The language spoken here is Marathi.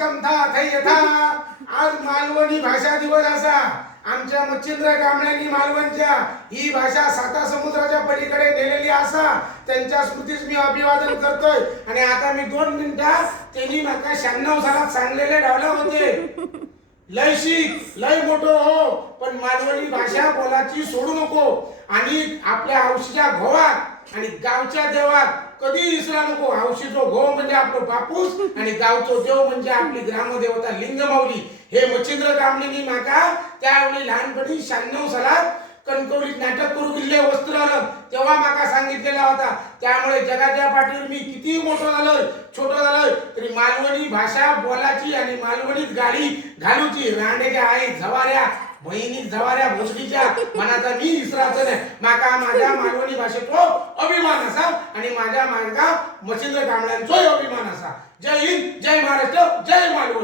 कमथा थै यथा. आज मालवणी भाषा दिवस असा. आमच्या मच्छिंद्र कांबळेंनी मालवणच्या ही भाषा साता समुद्राच्या पलीकडे नेलेली असा त्यांच्या स्मृतीस मी अभिवादन करतोय. आणि आता मी 2 मिनिटात त्यांनी माका 96 सालात सांगलेले डावले होते, लय शिक लय मोठो हो, पण मालवणी भाषा बोलाची सोडू नको. आणि आपल्या हौशीच्या घोवात आणि गावच्या देवात कधी विसरा नको. हौशीचो घो म्हणजे आपलं बापूस आणि गावचो देव म्हणजे आपली ग्रामदेवता लिंगमाऊली. हे मच्छिंद्र कांबळेंनी माका त्यावेळी लहानपणी 96 सालात कणकवलीत नाटक करू दिले वस्त्रानं, तेव्हा माका सांगितलेला होता. त्यामुळे जगाच्या पाठीवर मी किती मोठं झालोय छोटं झालोय तरी मालवणी भाषा बोलाची आणि मालवणीत गाडी घालूची. रांडेच्या आई झवाऱ्या बहिणी झवाऱ्या भोसडीच्या मनाचा मी विसरायचं नाही. माका माझ्या मालवणी भाषेचो अभिमान असा आणि माझ्या मार्गा मच्छिंद्र कांबळ्यांचो अभिमान असा. जय हिंद, जय महाराष्ट्र, जय मालवण.